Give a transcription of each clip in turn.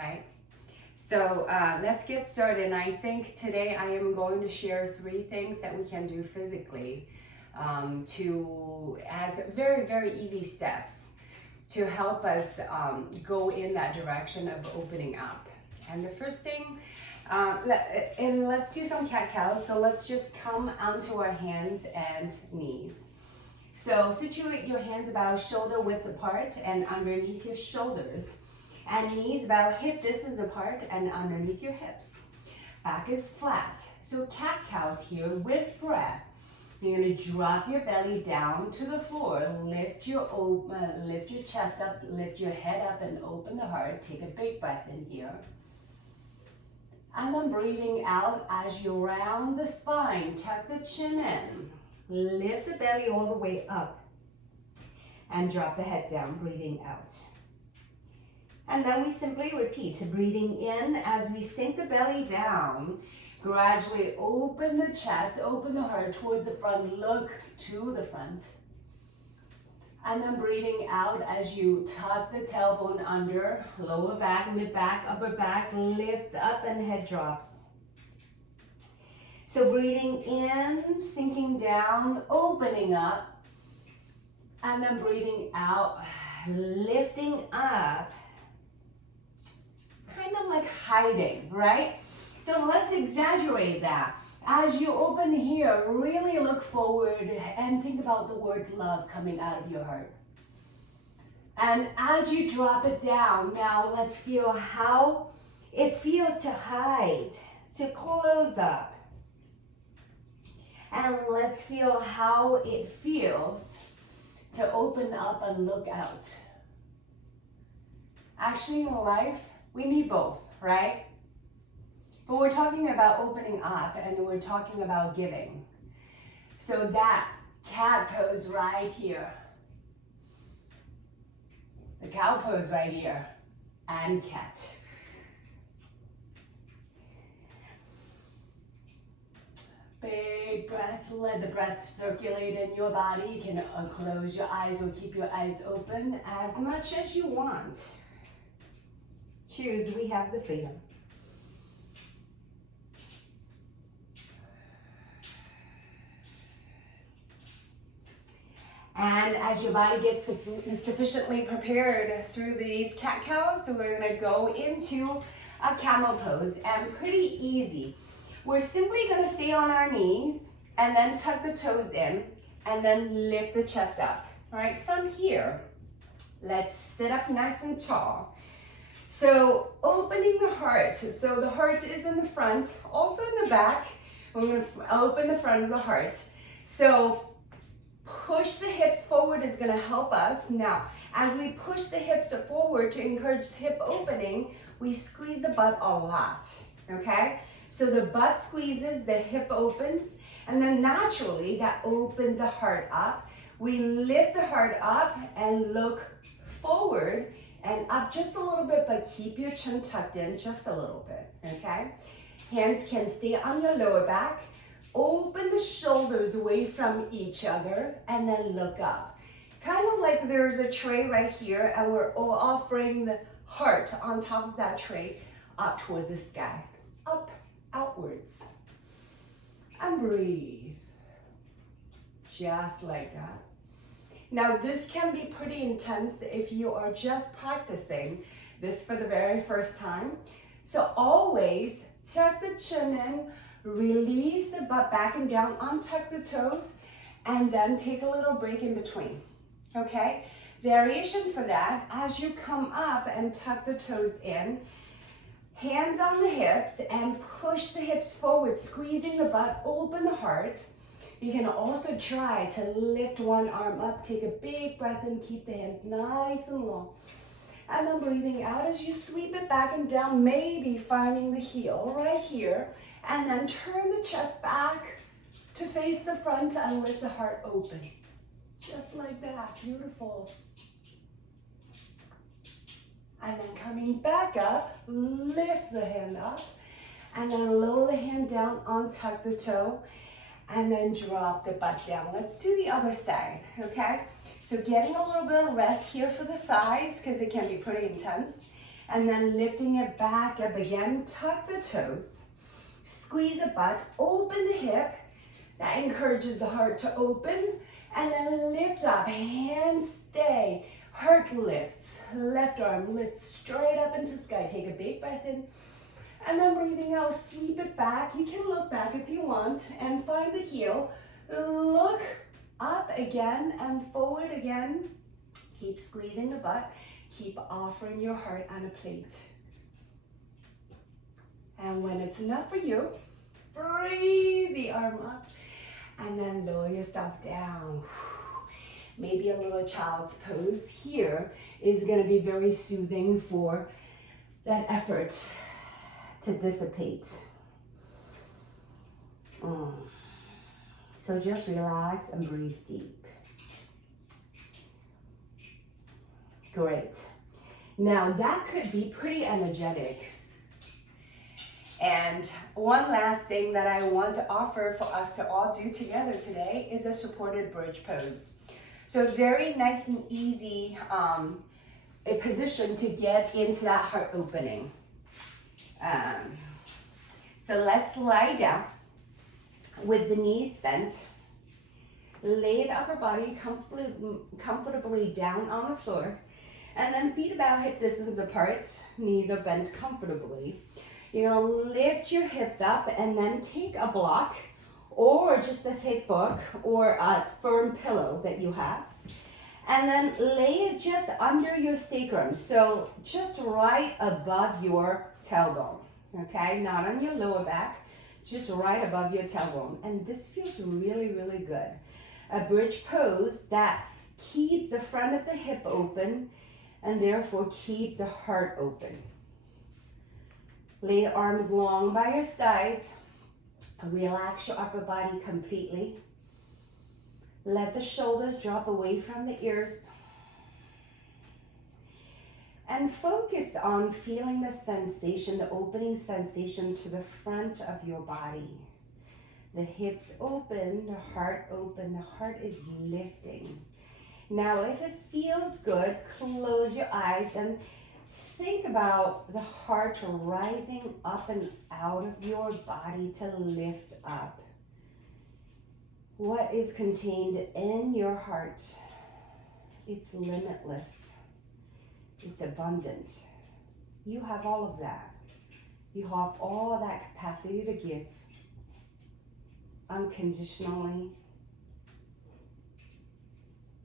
right? So let's get started. And I think today I am going to share 3 things that we can do physically as very, very easy steps to help us go in that direction of opening up. And the first thing, and let's do some cat-cows. So let's just come onto our hands and knees. So situate your hands about shoulder width apart and underneath your shoulders. And knees about hip distance apart and underneath your hips. Back is flat. So cat-cows here with breath. You're going to drop your belly down to the floor. Lift your chest up, lift your head up and open the heart. Take a big breath in here. And then breathing out as you round the spine. Tuck the chin in. Lift the belly all the way up. And drop the head down, breathing out. And then we simply repeat, breathing in as we sink the belly down. Gradually open the chest, open the heart towards the front, look to the front. And then breathing out as you tuck the tailbone under, lower back, mid back, upper back, lifts up and head drops. So breathing in, sinking down, opening up. And then breathing out, lifting up. Kind of like hiding, right? So let's exaggerate that. As you open here, really look forward and think about the word love coming out of your heart. And as you drop it down, now let's feel how it feels to hide, to close up. And let's feel how it feels to open up and look out. Actually, in life, we need both, right? But we're talking about opening up and we're talking about giving. So that cat pose right here, the cow pose right here, and cat. Big breath, let the breath circulate in your body. You can close your eyes or keep your eyes open as much as you want. Choose, we have the freedom. And as your body gets sufficiently prepared through these cat-cows, so we're gonna go into a camel pose, and pretty easy. We're simply gonna stay on our knees and then tuck the toes in and then lift the chest up. All right, from here, let's sit up nice and tall. So opening the heart, so the heart is in the front, also in the back. We're going to open the front of the heart. So push the hips forward is going to help us. Now, as we push the hips forward to encourage hip opening, we squeeze the butt a lot, okay? So the butt squeezes, the hip opens, and then naturally that opens the heart up. We lift the heart up and look forward and up just a little bit, but keep your chin tucked in just a little bit, okay? Hands can stay on your lower back. Open the shoulders away from each other and then look up. Kind of like there's a tray right here and we're all offering the heart on top of that tray up towards the sky. Up, outwards. And breathe. Just like that. Now this can be pretty intense if you are just practicing this for the very first time. So always tuck the chin in, release the butt back and down, untuck the toes, and then take a little break in between, okay? Variation for that, as you come up and tuck the toes in, hands on the hips and push the hips forward, squeezing the butt, open the heart. You can also try to lift one arm up, take a big breath and keep the hand nice and long. And then breathing out as you sweep it back and down, maybe finding the heel right here. And then turn the chest back to face the front and lift the heart open. Just like that, beautiful. And then coming back up, lift the hand up. And then lower the hand down, untuck the toe. And then drop the butt down. Let's do the other side, okay? So getting a little bit of rest here for the thighs because it can be pretty intense. And then lifting it back up again, tuck the toes, squeeze the butt, open the hip. That encourages the heart to open. And then lift up, hands stay. Heart lifts, left arm lifts straight up into the sky. Take a big breath in. And then breathing out, sweep it back. You can look back if you want and find the heel. Look up again and forward again. Keep squeezing the butt. Keep offering your heart on a plate. And when it's enough for you, breathe the arm up and then lower yourself down. Maybe a little child's pose here is going to be very soothing for that effort to dissipate. So just relax and breathe deep. Great. Now that could be pretty energetic. And one last thing that I want to offer for us to all do together today is a supported bridge pose. So very nice and easy a position to get into that heart opening. So let's lie down with the knees bent. Lay the upper body comfortably down on the floor. And then feet about hip distance apart. Knees are bent comfortably. You're gonna lift your hips up and then take a block or just a thick book or a firm pillow that you have. And then lay it just under your sacrum. So just right above your tailbone, okay? Not on your lower back, just right above your tailbone. And this feels really, really good. A bridge pose that keeps the front of the hip open and therefore keep the heart open. Lay the arms long by your sides. Relax your upper body completely. Let the shoulders drop away from the ears. And focus on feeling the sensation, the opening sensation to the front of your body. The hips open, the heart is lifting. Now, if it feels good, close your eyes and think about the heart rising up and out of your body to lift up. What is contained in your heart? It's limitless. It's abundant. You have all of that. You have all that capacity to give unconditionally,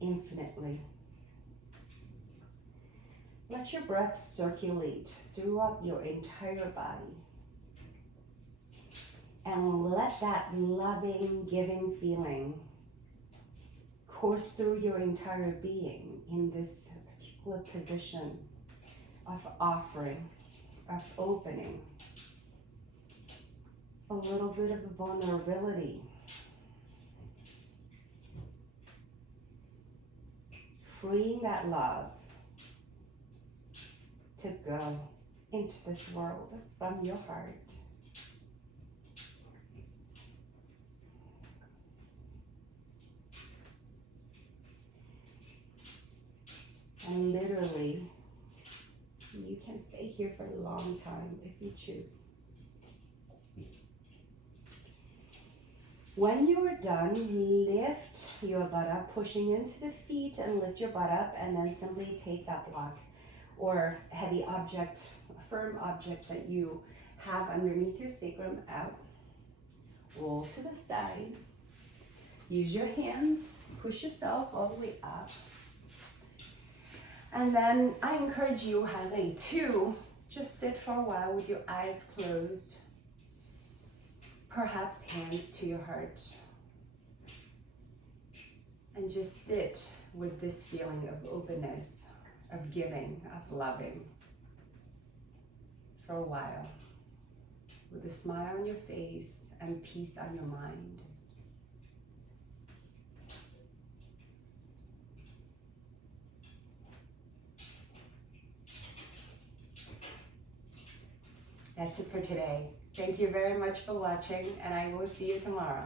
infinitely. Let your breath circulate throughout your entire body. And let that loving, giving feeling course through your entire being in this particular position of offering, of opening. A little bit of vulnerability. Freeing that love to go into this world from your heart. And literally, you can stay here for a long time if you choose. When you are done, lift your butt up, pushing into the feet and lift your butt up, and then simply take that block or heavy object, a firm object that you have underneath your sacrum out. Roll to the side. Use your hands, push yourself all the way up. And then I encourage you to just sit for a while with your eyes closed. Perhaps hands to your heart. And just sit with this feeling of openness, of giving, of loving for a while. With a smile on your face and peace on your mind. That's it for today. Thank you very much for watching, and I will see you tomorrow.